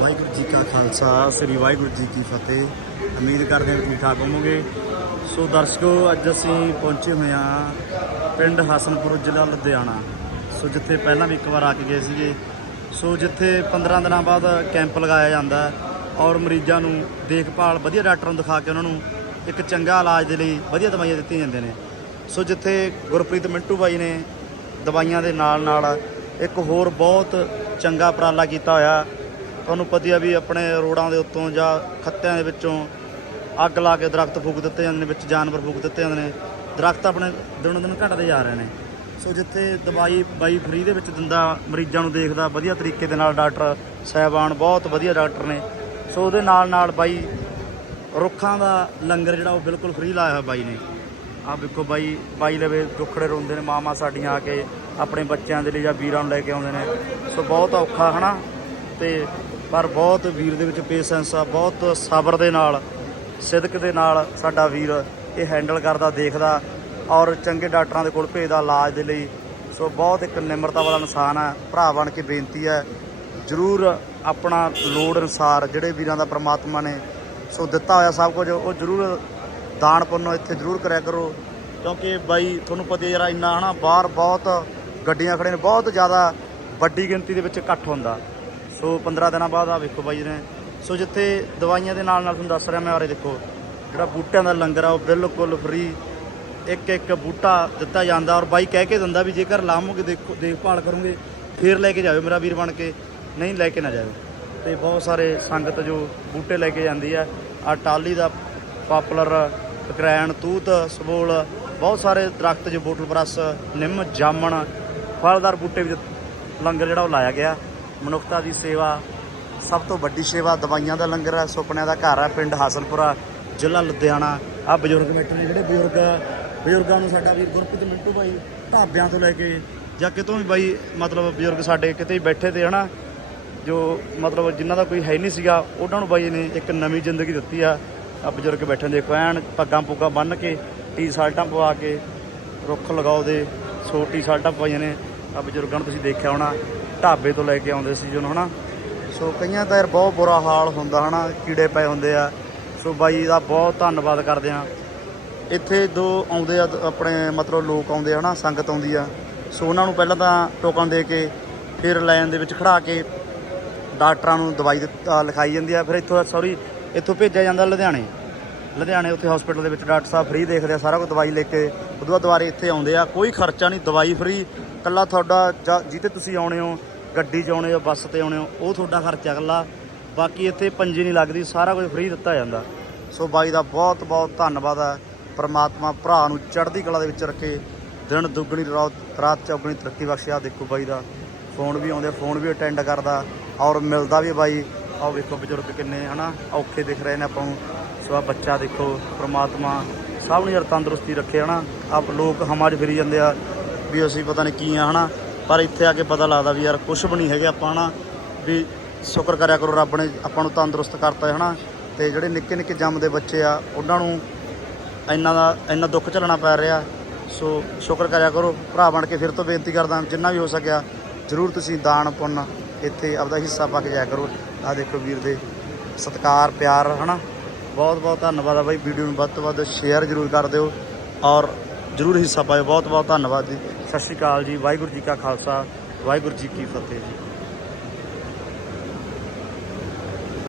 ਵਾਹਿਗੁਰੂ ਜੀ ਕਾ ਖਾਲਸਾ, ਸ੍ਰੀ ਵਾਹਿਗੁਰੂ ਜੀ ਕੀ ਫਤਿਹ। ਉਮੀਦ ਕਰਦੇ ਹਾਂ ਠੀਕ ਠਾਕ ਹੋਵੋਗੇ। ਸੋ ਦਰਸ਼ਕੋ, ਅੱਜ ਅਸੀਂ ਪਹੁੰਚੇ ਹੋਏ ਹਾਂ ਪਿੰਡ ਹਸਨਪੁਰ, ਜ਼ਿਲ੍ਹਾ ਲੁਧਿਆਣਾ। ਸੋ ਜਿੱਥੇ ਪਹਿਲਾਂ ਵੀ ਇੱਕ ਵਾਰ ਆ ਕੇ ਗਏ ਸੀਗੇ। ਸੋ ਜਿੱਥੇ 15 ਦਿਨਾਂ ਬਾਅਦ ਕੈਂਪ ਲਗਾਇਆ ਜਾਂਦਾ ਔਰ ਮਰੀਜ਼ਾਂ ਨੂੰ ਦੇਖਭਾਲ ਵਧੀਆ ਡਾਕਟਰਾਂ ਨੂੰ ਦਿਖਾ ਕੇ ਉਹਨਾਂ ਨੂੰ ਇੱਕ ਚੰਗਾ ਇਲਾਜ ਦੇ ਲਈ ਵਧੀਆ ਦਵਾਈਆਂ ਦਿੱਤੀਆਂ ਜਾਂਦੀਆਂ ਨੇ। ਸੋ ਜਿੱਥੇ ਗੁਰਪ੍ਰੀਤ ਮਿੰਟੂ ਬਾਈ ਨੇ ਦਵਾਈਆਂ ਦੇ ਨਾਲ ਨਾਲ ਇੱਕ ਹੋਰ ਬਹੁਤ ਚੰਗਾ ਉਪਰਾਲਾ ਕੀਤਾ ਹੋਇਆ। ਤੁਹਾਨੂੰ ਪਤਾ ਵੀ ਆਪਣੇ ਰੋਡਾਂ ਦੇ ਉੱਤੋਂ ਜਾਂ ਖੱਤਿਆਂ ਦੇ ਵਿੱਚੋਂ ਅੱਗ ਲਾ ਕੇ ਦਰਖਤ ਫੂਕ ਦਿੱਤੇ ਜਾਂਦੇ ਨੇ, ਵਿੱਚ ਜਾਨਵਰ ਫੂਕ ਦਿੱਤੇ ਜਾਂਦੇ ਨੇ। ਦਰਖਤ ਆਪਣੇ ਦਿਨੋਂ ਦਿਨ ਘਟਦੇ ਜਾ ਰਹੇ ਨੇ। ਸੋ ਜਿੱਥੇ ਦਵਾਈ ਬਾਈ ਫ੍ਰੀ ਦੇ ਵਿੱਚ ਦਿੰਦਾ ਮਰੀਜ਼ਾਂ ਨੂੰ ਦੇਖਦਾ, ਵਧੀਆ ਤਰੀਕੇ ਦੇ ਨਾਲ ਡਾਕਟਰ ਸਾਹਿਬਾਨ, ਬਹੁਤ ਵਧੀਆ ਡਾਕਟਰ ਨੇ। ਸੋ ਉਹਦੇ ਨਾਲ ਨਾਲ ਬਾਈ ਰੁੱਖਾਂ ਦਾ ਲੰਗਰ ਜਿਹੜਾ ਉਹ ਬਿਲਕੁਲ ਫ੍ਰੀ ਲਾਇਆ ਹੋਇਆ ਬਾਈ ਨੇ। ਆ ਵੇਖੋ ਬਾਈ ਬਾਈ ਲਵੇ ਦੁੱਖੜੇ ਰੋਂਦੇ ਨੇ, ਮਾਮਾ ਸਾਡੀਆਂ ਆ ਕੇ ਆਪਣੇ ਬੱਚਿਆਂ ਦੇ ਲਈ ਜਾਂ ਵੀਰਾਂ ਨੂੰ ਲੈ ਕੇ ਆਉਂਦੇ ਨੇ। ਸੋ ਬਹੁਤ ਔਖਾ, ਹਨਾ? ਤੇ ਪਰ ਬਹੁਤ ਵੀਰ ਦੇ ਵਿੱਚ ਪੇਸ਼ੈਂਸ ਆ, ਬਹੁਤ ਸਬਰ ਦੇ ਨਾਲ, ਸਿਦਕ ਦੇ ਨਾਲ ਸਾਡਾ ਵੀਰ ਇਹ ਹੈਂਡਲ ਕਰਦਾ, ਦੇਖਦਾ ਔਰ ਚੰਗੇ ਡਾਕਟਰਾਂ ਦੇ ਕੋਲ ਭੇਜਦਾ ਇਲਾਜ ਦੇ ਲਈ। ਸੋ ਬਹੁਤ ਇੱਕ ਨਿਮਰਤਾ ਵਾਲਾ ਇਨਸਾਨ ਹੈ ਭਰਾ ਬਣ ਕੇ ਬੇਨਤੀ ਹੈ ਜ਼ਰੂਰ ਆਪਣਾ ਲੋੜ ਅਨੁਸਾਰ ਜਿਹੜੇ ਵੀਰਾਂ ਦਾ ਪ੍ਰਮਾਤਮਾ ਨੇ ਸੋ ਦਿੱਤਾ ਹੋਇਆ ਸਭ ਕੁਝ, ਉਹ ਜ਼ਰੂਰ ਦਾਨ ਪੁੰਨ ਇੱਥੇ ਜ਼ਰੂਰ ਕਰਿਆ ਕਰੋ। ਕਿਉਂਕਿ ਬਾਈ, ਤੁਹਾਨੂੰ ਪਤਾ ਯਾਰ ਇੰਨਾ ਹਨਾ, ਬਾਹਰ ਬਹੁਤ ਗੱਡੀਆਂ ਖੜੇ ਨੇ, ਬਹੁਤ ਜ਼ਿਆਦਾ ਵੱਡੀ ਗਿਣਤੀ ਦੇ ਵਿੱਚ ਇਕੱਠ ਹੁੰਦਾ। ਸੋ 15 ਦਿਨਾਂ ਬਾਅਦ ਆ ਵੇਖੋ ਬਾਈ ਨੇ ਸੋ ਜਿੱਥੇ ਦਵਾਈਆਂ ਦੇ ਨਾਲ ਨਾਲ ਤੁਹਾਨੂੰ ਦੱਸ ਰਿਹਾ ਮੈਂ ਆਰੇ ਦੇਖੋ, ਜਿਹੜਾ ਬੂਟਿਆਂ ਦਾ ਲੰਗਰ ਆ, ਉਹ ਬਿਲਕੁਲ ਫ੍ਰੀ ਇੱਕ ਇੱਕ ਬੂਟਾ ਦਿੱਤਾ ਜਾਂਦਾ ਔਰ ਬਾਈ ਕਹਿ ਕੇ ਦਿੰਦਾ ਵੀ ਜੇਕਰ ਲਾਵੋਗੇ ਦੇਖੋ ਦੇਖਭਾਲ ਕਰੋਗੇ, ਫੇਰ ਲੈ ਕੇ ਜਾਇਓ ਮੇਰਾ ਵੀਰ ਬਣ ਕੇ, ਨਹੀਂ ਲੈ ਕੇ ਨਾ ਜਾਇਓ। ਤੇ ਬਹੁਤ ਸਾਰੇ ਸੰਗਤ ਜੋ ਬੂਟੇ ਲੈ ਕੇ ਜਾਂਦੀ ਆ ਆ ਟਾਲੀ ਦਾ ਪਾਪੂਲਰ ਕ੍ਰੈਣ ਤੂਤ, ਸਬੋਲ, ਬਹੁਤ ਸਾਰੇ ਦਰਖਤ ਜੋ ਬੋਟਲ ਬਰਸ ਨਿੰਮ, ਜਾਮਣ, ਫਲਦਾਰ ਬੂਟੇ ਵੀ ਲੰਗਰ ਜਿਹੜਾ ਉਹ ਲਾਇਆ ਗਿਆ। ਮਨੁੱਖਤਾ ਦੀ ਸੇਵਾ ਸਭ ਤੋਂ ਵੱਡੀ ਸੇਵਾ ਦਵਾਈਆਂ ਦਾ ਲੰਗਰ ਹੈ, ਸੁਪਨਿਆਂ ਦਾ ਘਰ ਹੈ, ਪਿੰਡ ਹਾਸਨਪੁਰਾ, ਜ਼ਿਲ੍ਹਾ ਲੁਧਿਆਣਾ। ਆ ਬਜ਼ੁਰਗ ਬੈਠੇ ਨੇ ਜਿਹੜੇ ਬਜ਼ੁਰਗ, ਬਜ਼ੁਰਗਾਂ ਨੂੰ ਸਾਡਾ ਵੀਰ ਗੁਰਪ੍ਰੀਤ ਮਿੰਟੂ ਭਾਈ ਢਾਬਿਆਂ ਤੋਂ ਲੈ ਕੇ ਜਾਂ ਕਿਤੋਂ ਵੀ ਬਾਈ, ਮਤਲਬ ਬਜ਼ੁਰਗ ਸਾਡੇ ਕਿਤੇ ਵੀ ਬੈਠੇ ਤੇ ਹਨਾ, ਜੋ ਮਤਲਬ ਜਿਨ੍ਹਾਂ ਦਾ ਕੋਈ ਹੈ ਨਹੀਂ ਸੀਗਾ, ਉਹਨਾਂ ਨੂੰ ਬਾਈ ਨੇ ਇੱਕ ਨਵੀਂ ਜ਼ਿੰਦਗੀ ਦਿੱਤੀ ਆ। ਆ ਬਜ਼ੁਰਗ ਬੈਠੇ ਨੇ, ਦੇਖੋ ਐਨ ਪੱਗਾਂ ਪੁੱਗਾਂ ਬੰਨ੍ਹ ਕੇ ਟੀ ਸ਼ਰਟਾਂ ਪਵਾ ਕੇ, ਰੁੱਖ ਲਗਾਓ ਦੇ, ਸੋ ਟੀ ਸ਼ਰਟਾਂ ਪਾਈਆਂ ਨੇ। ਆ ਬਜ਼ੁਰਗਾਂ ਨੂੰ ਤੁਸੀਂ ਦੇਖਿਆ ਹੋਣਾ ਢਾਬੇ ਤੋਂ ਲੈ ਕੇ ਆਉਂਦੇ ਸੀ ਜਦੋਂ, ਹਨਾ? ਸੋ ਕਈਆਂ ਦਾ ਯਾਰ ਬਹੁਤ ਬੁਰਾ ਹਾਲ ਹੁੰਦਾ, ਹਨਾ? ਕੀੜੇ ਪਏ ਹੁੰਦੇ ਆ। ਸੋ ਬਾਈ ਦਾ ਬਹੁਤ ਧੰਨਵਾਦ ਕਰਦੇ ਆ ਇੱਥੇ ਦੋ ਆਉਂਦੇ ਆ, ਆਪਣੇ ਮਤਲਬ ਲੋਕ ਆਉਂਦੇ ਆ, ਹਨਾ? ਸੰਗਤ ਆਉਂਦੀ ਆ। ਸੋ ਉਹਨਾਂ ਨੂੰ ਪਹਿਲਾਂ ਤਾਂ ਟੋਕਨ ਦੇ ਕੇ ਫਿਰ ਲਾਈਨ ਦੇ ਵਿੱਚ ਖੜਾ ਕੇ ਡਾਕਟਰਾਂ ਨੂੰ ਦਵਾਈ ਦਿੱਤਾ, ਲਿਖਾਈ ਜਾਂਦੀ ਆ। ਫਿਰ ਇੱਥੋਂ ਸੌਰੀ ਇੱਥੋਂ ਭੇਜਿਆ ਜਾਂਦਾ ਲੁਧਿਆਣੇ। ਲੁਧਿਆਣੇ ਉੱਥੇ ਹਸਪੀਟਲ ਦੇ ਵਿੱਚ ਡਾਕਟਰ ਸਾਹਿਬ ਫ੍ਰੀ ਦੇਖਦੇ ਆ, ਸਾਰਾ ਕੁਝ ਦਵਾਈ ਲੈ ਕੇ ਉਦੋਂ ਬਾਅਦ ਦੁਬਾਰੇ ਇੱਥੇ ਆਉਂਦੇ ਆ। ਕੋਈ ਖਰਚਾ ਨਹੀਂ, ਦਵਾਈ ਫ੍ਰੀ ਕੱਲਾ ਤੁਹਾਡਾ ਜਾਂ ਜਿੱਤੇ ਤੁਸੀਂ ਆਉਣੇ ਹੋ, ਗੱਡੀ 'ਚ ਆਉਣੇ ਹੋ, ਬੱਸ ਤੇ ਆਉਣੇ ਹੋ, ਉਹ ਤੁਹਾਡਾ ਖਰਚਾ ਕੱਲਾ ਬਾਕੀ ਇੱਥੇ ਪੰਜੀ ਨਹੀਂ ਲੱਗਦੀ, ਸਾਰਾ ਕੁਝ ਫ੍ਰੀ ਦਿੱਤਾ ਜਾਂਦਾ। ਸੋ ਬਾਈ ਦਾ ਬਹੁਤ ਬਹੁਤ ਧੰਨਵਾਦ ਹੈ ਪਰਮਾਤਮਾ ਭਰਾ ਨੂੰ ਚੜ੍ਹਦੀ ਕਲਾ ਦੇ ਵਿੱਚ ਰੱਖੇ। ਦਿਨ ਦੁੱਗਣੀ, ਰਾਤ ਰਾਤ ਚੌਗਣੀ ਤਰੱਕੀ ਬਖਸ਼ਿਆ ਦੇਖੋ ਬਾਈ ਦਾ। ਫੋਨ ਵੀ ਆਉਂਦੇ ਫੋਨ ਵੀ ਅਟੈਂਡ ਕਰਦਾ। ਔਰ ਮਿਲਦਾ ਵੀ ਬਾਈ। ਆਹ ਵੇਖੋ ਬਜ਼ੁਰਗ ਕਿੰਨੇ ਹਨਾ, ਔਖੇ ਦਿਖ ਰਹੇ ਨੇ ਆਪਾਂ ਨੂੰ। ਸੋ ਆ ਬੱਚਾ ਦੇਖੋ, ਪ੍ਰਮਾਤਮਾ ਸਭ ਨੂੰ ਯਾਰ ਤੰਦਰੁਸਤੀ ਰੱਖੇ, ਹਨਾ? ਆਪ ਲੋਕ ਹਮਾਜ ਫਿਰੀ ਜਾਂਦੇ ਆ ਵੀ ਅਸੀਂ ਪਤਾ ਨਹੀਂ ਕੀ ਆ, ਹਨਾ? ਪਰ ਇੱਥੇ ਆ ਕੇ ਪਤਾ ਲੱਗਦਾ ਵੀ ਯਾਰ ਕੁਝ ਵੀ ਨਹੀਂ ਹੈਗੇ ਆਪਾਂ, ਹਨਾ? ਵੀ ਸ਼ੁਕਰ ਕਰਿਆ ਕਰੋ ਰੱਬ ਨੇ ਆਪਾਂ ਨੂੰ ਤੰਦਰੁਸਤ ਕਰਤਾ ਹੈ, ਹਨਾ? ਤੇ ਜਿਹੜੇ ਨਿੱਕੇ ਨਿੱਕੇ ਜੰਮਦੇ ਬੱਚੇ ਆ, ਉਹਨਾਂ ਨੂੰ ਇੰਨਾ ਦਾ ਇੰਨਾ ਦੁੱਖ ਝੱਲਣਾ ਪੈ ਰਿਹਾ। ਸੋ ਸ਼ੁਕਰ ਕਰਿਆ ਕਰੋ, ਭਰਾ ਬਣ ਕੇ ਫਿਰ ਤੋਂ ਬੇਨਤੀ ਕਰਦਾ ਜਿੰਨਾ ਵੀ ਹੋ ਸਕਿਆ, ਜਰੂਰ ਤੁਸੀਂ ਦਾਨ ਪੁੰਨ ਇੱਥੇ ਆਪਦਾ ਹਿੱਸਾ ਪਾ ਕੇ ਜਾਇਆ ਕਰੋ। ਆ ਦੇਖੋ ਵੀਰ ਦੇ ਸਤਿਕਾਰ, ਪਿਆਰ, ਹਨਾ? ਬਹੁਤ ਬਹੁਤ ਧੰਨਵਾਦ ਆ ਬਾਈ, ਵੀਡੀਓ ਨੂੰ ਵੱਧ ਤੋਂ ਵੱਧ ਸ਼ੇਅਰ ਜਰੂਰ ਕਰ ਦਿਓ ਔਰ ਜਰੂਰ ਹਿੱਸਾ ਪਾਇਓ। ਬਹੁਤ ਬਹੁਤ ਧੰਨਵਾਦ ਜੀ। ਸਤਿ ਸ਼੍ਰੀ ਅਕਾਲ ਜੀ। ਵਾਹਿਗੁਰੂ ਜੀ ਕਾ ਖਾਲਸਾ। ਵਾਹਿਗੁਰੂ ਜੀ ਕੀ ਫਤਿਹ ਜੀ।